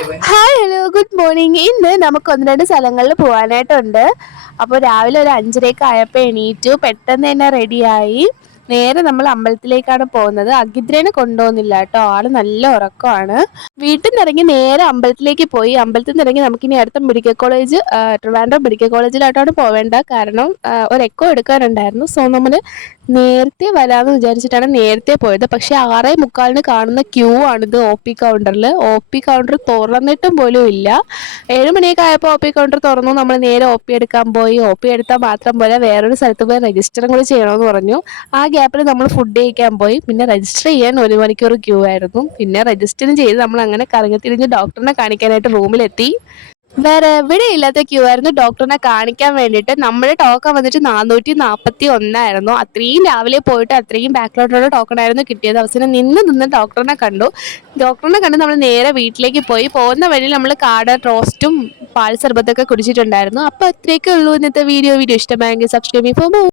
Hi hello good morning. ഇന്ന് നമുക്ക് ഒന്ന് രണ്ട് സ്ഥലങ്ങളിൽ പോകാനായിട്ടുണ്ട്. അപ്പോൾ രാവിലെ ഒരു 5:30 ആയപ്പോൾ എണീറ്റു, പെട്ടെന്ന് തന്നെ റെഡിയായി. നേരെ നമ്മൾ അമ്പലത്തിലേക്കാണ് പോകുന്നത്. അഗിദ്രേനെ കൊണ്ടുപോകുന്നില്ല കേട്ടോ, ആള് നല്ല ഉറക്കമാണ്. വീട്ടിൽ നിന്ന് ഇറങ്ങി നേരെ അമ്പലത്തിലേക്ക് പോയി. അമ്പലത്തിൽ നിന്ന് ഇറങ്ങി നമുക്കിനി അടുത്ത മെഡിക്കൽ കോളേജ്, ട്രിവാൻഡ്രം മെഡിക്കൽ കോളേജിലായിട്ടാണ് പോവേണ്ട. കാരണം ഒരു എക്കോ എടുക്കാനുണ്ടായിരുന്നു. സോ നമ്മൾ നേരത്തെ വരാമെന്ന് വിചാരിച്ചിട്ടാണ് നേരത്തെ പോയത്. പക്ഷേ 6:45 കാണുന്ന ക്യൂ ആണിത് ഒ പി കൗണ്ടറിൽ. ഒ പി കൗണ്ടർ തുറന്നിട്ടും പോലും ഇല്ല. 7 മണിയൊക്കെ ആയപ്പോൾ ഒ പി കൗണ്ടർ തുറന്നു. നമ്മൾ നേരെ ഒ പി എടുക്കാൻ പോയി. ഒ പി എടുത്താൽ മാത്രം പോലെ വേറൊരു സ്ഥലത്ത് പോയി രജിസ്റ്ററും കൂടി ചെയ്യണമെന്ന് പറഞ്ഞു. ആ ഗ്യാപ്പിൽ നമ്മൾ ഫുഡ് കഴിക്കാൻ പോയി. പിന്നെ രജിസ്റ്റർ ചെയ്യാൻ 1 മണിക്കൂർ ക്യൂ ആയിരുന്നു. പിന്നെ രജിസ്റ്ററും ചെയ്ത് നമ്മൾ അങ്ങനെ കറങ്ങി തിരിഞ്ഞ് ഡോക്ടറിനെ കാണിക്കാനായിട്ട് റൂമിലെത്തി. വേറെ എവിടെ ഇല്ലാത്ത ക്യൂ ആയിരുന്നു ഡോക്ടറിനെ കാണിക്കാൻ വേണ്ടിയിട്ട്. നമ്മുടെ ടോക്കൺ വന്നിട്ട് 441 അത്രയും രാവിലെ പോയിട്ട് അത്രയും ബാക്കിലോട്ടുള്ള ടോക്കൺ ആയിരുന്നു കിട്ടിയത്. അവസാനം നിന്ന് ഡോക്ടറിനെ കണ്ടു. ഡോക്ടറിനെ കണ്ട് നമ്മൾ നേരെ വീട്ടിലേക്ക് പോയി. പോകുന്ന വഴിയിൽ നമ്മൾ കാട റോസ്റ്റും പാൽ സർബത്തൊക്കെ കുടിച്ചിട്ടുണ്ടായിരുന്നു. അപ്പോൾ അത്രയൊക്കെ ഉള്ളൂ ഇന്നത്തെ വീഡിയോ. ഇഷ്ടമായെങ്കിൽ സബ്സ്ക്രൈബ് ചെയ്യുമ്പോൾ